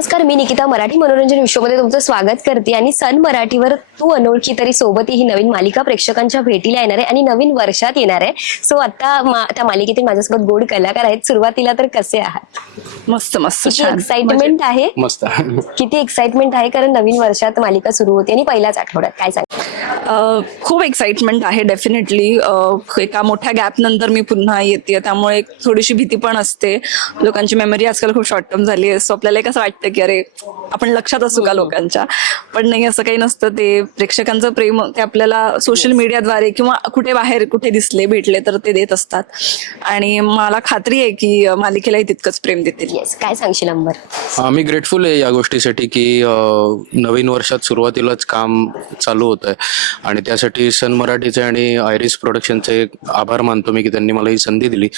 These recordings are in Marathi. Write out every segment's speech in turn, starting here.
नमस्कार, मी निकिता मराठी मनोरंजन विश्वमध्ये तुमचं स्वागत करते. आणि सन मराठीवर तू अनोळखी तरी सोबती ही नवीन मालिका प्रेक्षकांच्या भेटीला येणार आहे आणि नवीन वर्षात येणार आहे. सो आता त्या मालिकेतील माझ्यासोबत गोड कलाकार आहेत. सुरुवातीला तर कसे आहात? मस्त मस्त किती एक्साइटमेंट आहे? मस्त. किती एक्साइटमेंट आहे, कारण नवीन वर्षात मालिका सुरू होते आणि पहिल्याच आठवड्यात. काय सांग? खूप एक्साइटमेंट आहे डेफिनेटली. एका मोठ्या गॅप नंतर मी पुन्हा येते, त्यामुळे एक थोडीशी भीती पण असते. लोकांची मेमरी आजकाल खूप शॉर्ट टर्म झाली आहे, सो आपल्याला एक असं वाटतं की अरे आपण लक्षात असू का लोकांच्या. पण नाही, असं काही नसतं. ते प्रेक्षकांचं प्रेम ते आपल्याला सोशल मीडियाद्वारे किंवा कुठे बाहेर कुठे दिसले भेटले तर ते देत असतात. आणि मला खात्री आहे की मालिकेलाही तितकंच प्रेम देतील. येस, काय सांगशील अंबर? मी ग्रेटफुल आहे या गोष्टीसाठी की नवीन वर्षात सुरुवातीलाच काम चालू होत आहे आणि त्यासाठी सन मराठीचे आणि आयरिस प्रोडक्शनचे आभार मानतो मी की त्यांनी मला ही संधी दिली.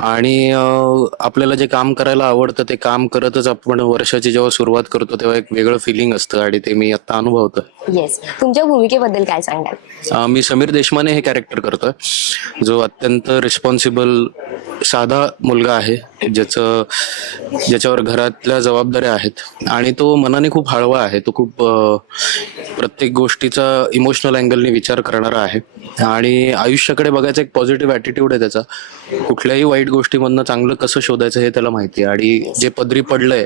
आणि आपल्याला जे काम करायला आवडतं ते काम करतच आपण वर्षाची जेव्हा सुरुवात करतो तेव्हा एक वेगळं फिलिंग असतं आणि ते मी आता अनुभवतो. येस, तुमच्या भूमिकेबद्दल काय सांगाल? मी समीर देशमाने हे कॅरेक्टर करतोय, जो अत्यंत रिस्पॉन्सिबल साधा मुलगा आहे ज्याच्यावर घरातल्या जबाबदाऱ्या आहेत आणि तो मनाने खूप हळवा आहे. तो खूप प्रत्येक गोष्टीचा इमोशनल अँगलने विचार करणारा आहे आणि आयुष्याकडे बघायचा एक पॉझिटिव्ह ॲटिट्यूड आहे त्याचा. कुठल्याही वाईट गोष्टीमधनं चांगलं कसं शोधायचं हे त्याला माहिती आहे आणि जे पदरी पडलंय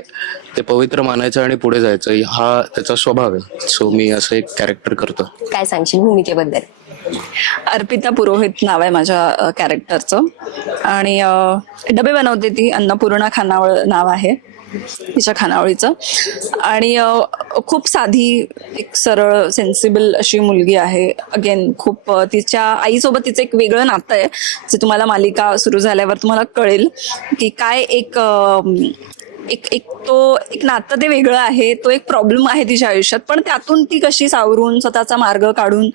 ते पवित्र मानायचं आणि पुढे जायचं हा त्याचा स्वभाव आहे. सो मी असं एक कॅरेक्टर करतो. काय सांगशील भूमिकेबद्दल? अर्पिता पुरोहित नाव आहे माझ्या कॅरेक्टरचं आणि डबे बनवते ती. अन्नपूर्णा खानावळ नाव आहे तिच्या खानावळीचं. आणि खूप साधी, एक सरळ, सेन्सिबल अशी मुलगी आहे. अगेन खूप तिच्या आईसोबत तिचं एक वेगळं नातं आहे, जे तुम्हाला मालिका सुरू झाल्यावर तुम्हाला कळेल की काय एक नातं ते वेगळं आहे. तो एक प्रॉब्लेम आहे तिच्या आयुष्यात, पण त्यातून ती कशी सावरून स्वतःचा मार्ग काढून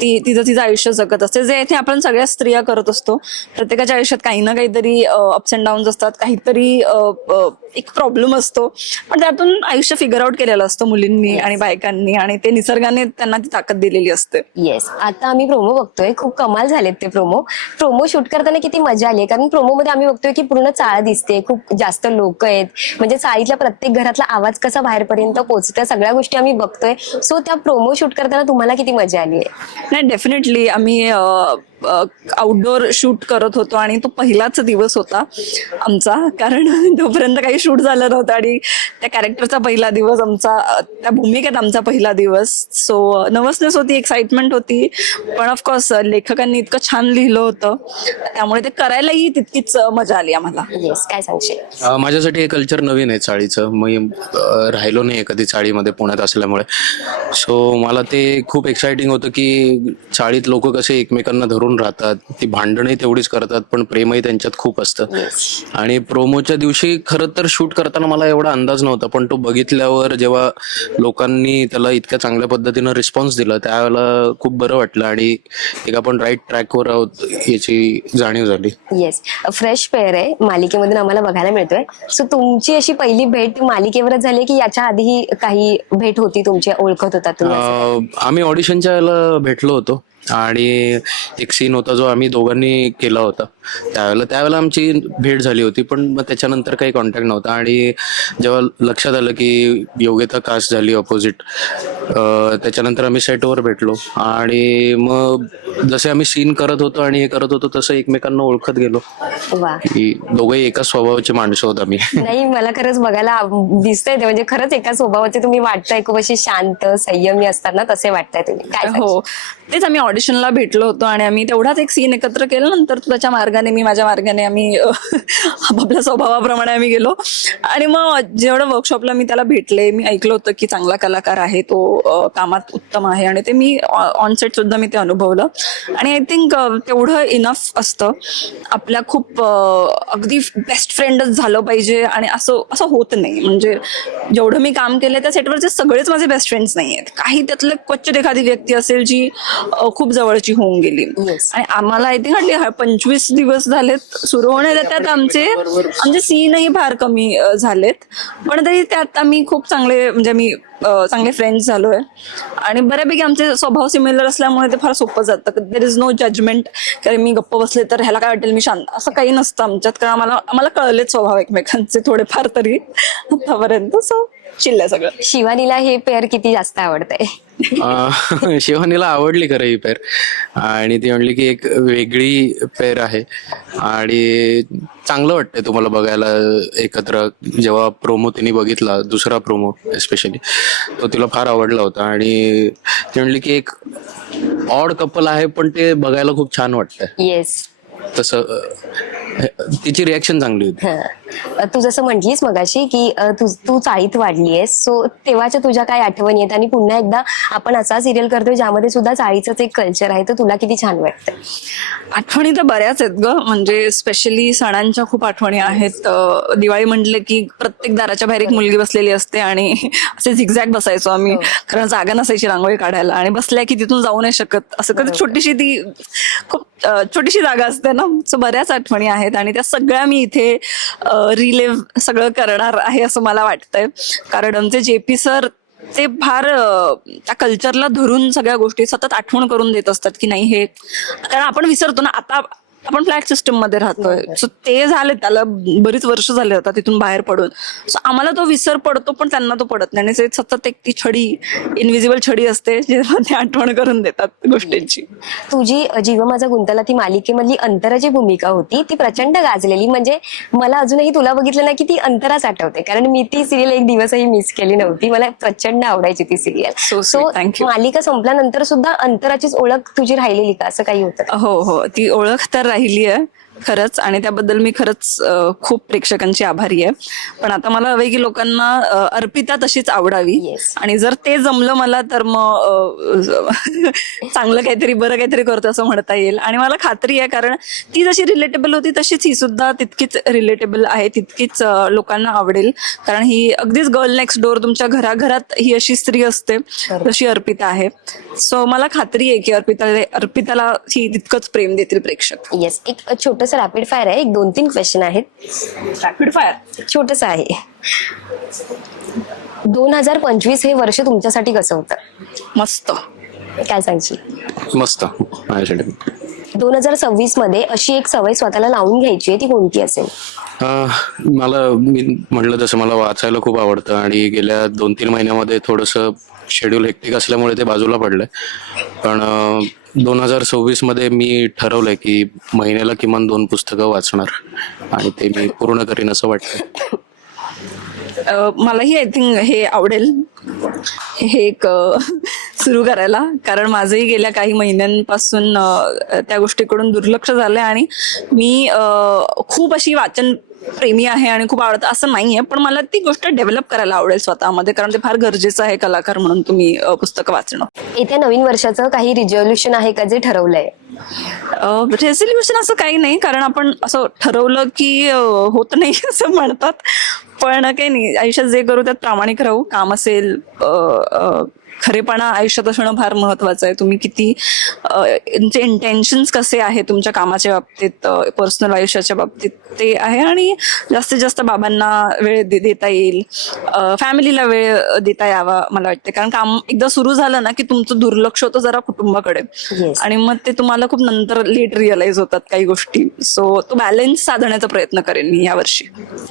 तिचं आयुष्य जगत असते, जे इथे आपण सगळ्या स्त्रिया करत असतो. प्रत्येकाच्या आयुष्यात काही ना काहीतरी अप्स अँड डाऊन्स असतात, काहीतरी एक प्रॉब्लेम असतो, पण त्यातून आयुष्य फिगर आउट केलेलं असतं मुलींनी आणि बायकांनी, आणि ते निसर्गाने त्यांना ती ताकद दिलेली असते. येस, आता आम्ही प्रोमो बघतोय, खूप कमाल झालेत ते प्रोमो शूट करताना. किती मजा आली, कारण प्रोमो मध्ये आम्ही बघतोय की पूर्ण चाळ दिसते, खूप जास्त लोक आहेत, म्हणजे चाळीतल्या प्रत्येक घरातला आवाज कसा बाहेरपर्यंत पोहोचतो, सगळ्या गोष्टी आम्ही बघतोय. सो त्या प्रोमो शूट करताना तुम्हाला किती मजा आली आहे? नाही, डेफिनेटली आम्ही आउटडोर शूट करत होतो आणि तो पहिलाच दिवस होता आमचा, कारण तोपर्यंत काही शूट झालं नव्हतं आणि त्या कॅरेक्टरचा पहिला दिवस आमचा, त्या भूमिकेत आमचा पहिला दिवस. सो नर्वसनेस होती, एक्साइटमेंट होती, पण ऑफकोर्स लेखकांनी इतकं छान लिहिलं होतं त्यामुळे ते करायलाही तितकीच मजा आली आम्हाला. येस, काय सांगशील? माझ्यासाठी हे कल्चर नवीन आहे चाळीचं. मी राहिलो नाही कधी चाळीमध्ये पुण्यात असल्यामुळे. सो मला ते खूप एक्साइटिंग होतं की चाळीत लोक कसे एकमेकांना धरून राहतात, ती भांडणही तेवढीच करतात पण प्रेमही त्यांच्यात खूप असतं. आणि प्रोमोच्या दिवशी खरं तर शूट करताना मला एवढा अंदाज नव्हता, पण तो बघितल्यावर जेव्हा लोकांनी त्याला इतक्या चांगल्या पद्धतीनं रिस्पॉन्स दिला त्यावेळेला खूप बरं वाटलं आणि एक आपण राईट ट्रॅकवर आहोत याची जाणीव झाली. येस, फ्रेश पेअर आहे मालिकेमधून आम्हाला बघायला मिळतोय. सो तुमची अशी पहिली भेट मालिकेवरच झाली की याच्या आधीही काही भेट होती तुमची, ओळखत होता तुम्ही? आम्ही ऑडिशनच्या वेळेला भेटलो होतो आणि एक सीन होता जो आम्ही दोघांनी केला होता. त्यावेळेला आमची भेट झाली होती, पण मग त्याच्यानंतर काही कॉन्टॅक्ट नव्हता. आणि जेव्हा लक्षात आलं की योग्यता कास्ट झाली ऑपोजिट, त्याच्यानंतर आम्ही सेटवर भेटलो आणि मग जसे आम्ही सीन करत होतो आणि हे करत होतो तसं एकमेकांना ओळखत गेलो. वा, की दोघंही एकाच स्वभावाचे माणसं होत आम्ही. नाही, मला खरंच बघायला दिसतंय ते, म्हणजे खरंच एका स्वभावाचे तुम्ही वाटताय, खूप अशी शांत संयमी असतात ना, तसे वाटताय तुम्ही. काय? हो, तेच आम्ही ऑडिशनला भेटलो होतो आणि आम्ही तेवढाच एक सीन एकत्र केला. नंतर तू त्याच्या मार्गाने, मी माझ्या मार्गाने, आम्ही आपल्या स्वभावाप्रमाणे आम्ही गेलो. आणि मग जेवढं वर्कशॉपला मी त्याला भेटले, मी ऐकलं होतं की चांगला कलाकार आहे तो, कामात उत्तम आहे, आणि ते मी ऑन सेट सुद्धा मी ते अनुभवलं. आणि आय थिंक तेवढं इनफ असतं. आपल्या खूप अगदी बेस्ट फ्रेंडच झालं पाहिजे आणि असं होत नाही. म्हणजे जेवढं मी काम केलं त्या सेटवरचे सगळेच माझे बेस्ट फ्रेंड्स नाही आहेत. काही त्यातलं क्वचित एखादी व्यक्ती असेल जी खूप जवळची होऊन गेली. आणि आम्हाला आय थिंक 25 दिवस झालेत सुरू होण्यात, त्यात आमचे सीनही फार कमी झालेत, पण तरी त्यात आम्ही खूप चांगले, म्हणजे मी चांगले फ्रेंड्स झालोय. आणि बऱ्यापैकी आमचे स्वभाव सिमिलर असल्यामुळे ते फार सोपं जातं. देर इज नो जजमेंट, कारण मी गप्प बसले तर ह्याला काय वाटेल मी शांत, असं काही नसतं आमच्यात, कारण आम्हाला कळलेच स्वभाव एकमेकांचे थोडेफार तरी आतापर्यंत. सो चिल्ल आहे सगळं. शिवानीला हे पेअर किती जास्त आवडतंय? शिवानीला आवडली खरं ही पेर, आणि ती म्हणली की एक वेगळी पेर आहे आणि चांगलं वाटतंय तुम्हाला बघायला एकत्र. जेव्हा प्रोमो तिने बघितला, दुसरा प्रोमो एस्पेशली, तो तिला फार आवडला होता आणि ती म्हणली की एक ऑड कपल आहे पण ते बघायला खूप छान वाटतंय. येस. तसं तिची रिॲक्शन चांगली होती. तू जसं म्हटलीस मगाशी की तू चाळीत वाढलीयस, सो तेव्हाच्या तुझ्या काय आठवणी आहेत? आणि पुन्हा एकदा आपण असा सिरियल करतोय ज्यामध्ये सुद्धा चाळीचंच एक कल्चर आहे, तर तुला किती छान वाटतं? आठवणी तर बऱ्याच आहेत ग, म्हणजे स्पेशली सणांच्या खूप आठवणी आहेत. दिवाळी म्हटलं की प्रत्येक दाराच्या बाहेर एक मुलगी बसलेली असते आणि असे झिगझॅग बसायचो आम्ही, कारण जागा नसायची रांगोळी काढायला, आणि बसल्या की तिथून जाऊ नाही शकत, असं कधी छोटीशी ती खूप छोटीशी जागा असते ना. सो बऱ्याच आठवणी आहेत आणि त्या सगळ्या मी इथे रिलेव्ह सगळं करणार आहे असं मला वाटतंय, कारण आमचे JP सर ते फार त्या कल्चरला धरून सगळ्या गोष्टी सतत आठवण करून देत असतात की नाही हे, कारण आपण विसरतो ना. आता आपण फ्लॅट सिस्टम मध्ये राहतोय, सो ते झाले, त्याला बरीच वर्ष झाले आता तिथून बाहेर पडून. सो आम्हाला तो विसर पडतो पण त्यांना तो पडत नाही, आणि ते सतत एक ती छडी, इनविजिबल छडी असते जे ते आठवण करून देतात गोष्टींची. तुझी जीव माझा गुंतला ती मालिकेमधली अंतराची भूमिका होती, ती प्रचंड गाजलेली. म्हणजे मला अजूनही तुला बघितलं ना की ती अंतराच आठवते, कारण मी ती सिरियल एक दिवसही मिस केली नव्हती. मला प्रचंड आवडायची ती serial. So sweet, thank you. मालिका संपल्यानंतर सुद्धा अंतराचीच ओळख तुझी राहिलेली का, असं काही होतं? हो, ती ओळख तर राहिली आहे खरंच, आणि त्याबद्दल मी खरंच खूप प्रेक्षकांची आभारी आहे. पण आता मला हवंय की लोकांना अर्पिता तशीच आवडावी. Yes. आणि जर ते जमलं मला तर मग चांगलं काहीतरी, बरं काहीतरी करतो असं म्हणता येईल. आणि मला खात्री आहे, कारण ती जशी रिलेटेबल होती तशीच ही सुद्धा तितकीच रिलेटेबल आहे, तितकीच लोकांना आवडेल. कारण ही अगदीच गर्ल नेक्स्ट डोअर, तुमच्या घराघरात ही अशी स्त्री असते जशी अर्पिता आहे. सो मला खात्री आहे की अर्पिताला ही तितकंच प्रेम देतील प्रेक्षक. येस. एक छोटंसं रॅपिड फायर आहे, एक 2-3 क्वेश्चन आहेत. रॅपिड फायर छोटंसं आहे. 2025 हे वर्ष तुमच्यासाठी कसं होतं? मस्त. काय सांगशील? मस्त माझ्यासाठी. 2026 मध्ये अशी एक सवय स्वतःला लावून घ्यायची आहे, ती कोणती असेल? मी म्हटलं तसं मला वाचायला खूप आवडतं आणि गेल्या 2-3 महिन्यामध्ये थोडंसं शेड्यूल हेक्टिक असल्यामुळे ते बाजूला पडलंय. पण 2026 मध्ये मी ठरवलंय की महिन्याला किमान 2 पुस्तकं वाचणार आणि ते मी पूर्ण करीन असं वाटतं. मलाही आय थिंक हे आवडेल, हे एक सुरू करायला, कारण माझंही गेल्या काही महिन्यांपासून त्या गोष्टीकडून दुर्लक्ष झालंय. आणि मी खूप अशी वाचन प्रेमी आहे आणि खूप आवडतं असं नाहीये, पण मला ती गोष्ट डेव्हलप करायला आवडेल स्वतःमध्ये, कारण ते फार गरजेचं आहे कलाकार म्हणून तुम्ही पुस्तकं वाचणं. येत्या नवीन वर्षाचं काही रिझोल्युशन आहे का जे ठरवलंय? रेझोल्युशन असं काही नाही, कारण आपण असं ठरवलं की होत नाही असं म्हणतात, पण काही नाही. आयुष्यात जे करू त्यात प्रामाणिक राहू. काम असेल, खरेपणा आयुष्यात असणं फार महत्वाचं आहे. तुम्ही किती तुमचे इंटेन्शन्स कसे आहेत तुमच्या कामाच्या बाबतीत, पर्सनल आयुष्याच्या बाबतीत ते आहे. आणि जास्तीत जास्त बाबांना वेळ देता येईल, फॅमिलीला वेळ देता यावा मला वाटते, कारण काम एकदा सुरू झालं ना की तुमचं दुर्लक्ष होतं जरा कुटुंबाकडे, आणि मग ते तुम्हाला खूप नंतर लेट रिअलाइज होतात काही गोष्टी. सो तो बॅलन्स साधण्याचा प्रयत्न करेन मी यावर्षी.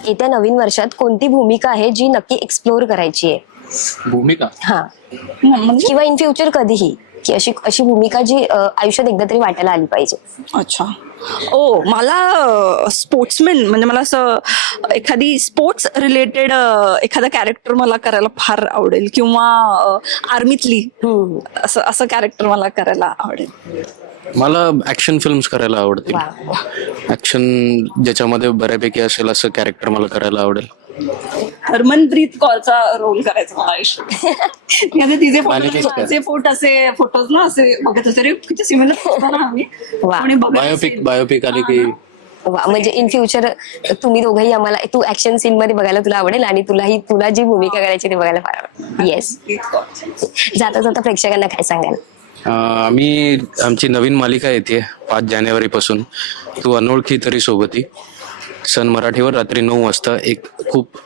येत्या नवीन वर्षात कोणती भूमिका आहे जी नक्की एक्सप्लोर करायची आहे? भूमिका? हा, म्हणजे किंवा इन फ्युचर कधीही, की अशी भूमिका जी आयुष्यात एकदा तरी वाटायला आली पाहिजे. अच्छा. मला स्पोर्ट्समॅन, म्हणजे मला असं एखादी स्पोर्ट्स रिलेटेड एखादा कॅरेक्टर मला करायला फार आवडेल, किंवा आर्मीतली असं कॅरेक्टर मला करायला आवडेल. मला ऍक्शन फिल्म्स करायला आवडतील. ऍक्शन ज्याच्यामध्ये बऱ्यापैकी असेल असं कॅरेक्टर मला करायला आवडेल. हरमनप्रीत कौरचा रोल करायचा मला आयुष्यात. तिचे फोटोज ना असे बघत होते, किती सिमिलर होता ना आम्ही. बायोपिक आली की म्हणजे इन फ्युचर तुम्ही दोघंही आम्हाला, तू ऍक्शन सीन मध्ये बघायला तुला आवडेल आणि तुला जी भूमिका करायची ते बघायला फार आवडेल. येस. जाता जाता प्रेक्षकांना काय सांगाल? आमची नवीन मालिका येते 5 जानेवारी पासून, तू अनोळखी तरी सोबती. सन मराठीवर रात्री 9 वाजता एक खूप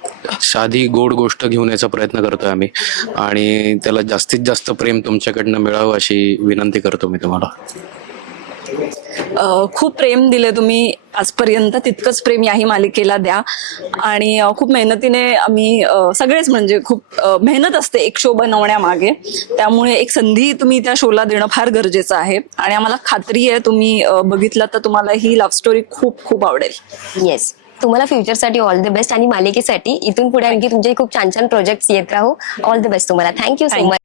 साधी गोड गोष्ट घेऊन यायचा प्रयत्न करतोय आम्ही, आणि त्याला जास्तीत जास्त प्रेम तुमच्याकडनं मिळावं अशी विनंती करतो मी तुम्हाला. खूप प्रेम दिले तुम्ही आजपर्यंत, तितकंच प्रेम याही मालिकेला द्या. आणि खूप मेहनतीने आम्ही सगळेच, म्हणजे खूप मेहनत असते एक शो बनवण्यामागे, त्यामुळे एक संधी तुम्ही त्या शोला देणं फार गरजेचं आहे. आणि आम्हाला खात्री आहे तुम्ही बघितलं तर तुम्हाला ही लव्ह स्टोरी खूप खूप आवडेल. येस, तुम्हाला फ्युचरसाठी ऑल द बेस्ट आणि मालिकेसाठी इथून पुढे आणखी तुमचे खूप छान छान प्रोजेक्ट्स येत राहू. ऑल द बेस्ट तुम्हाला. Thank you so much.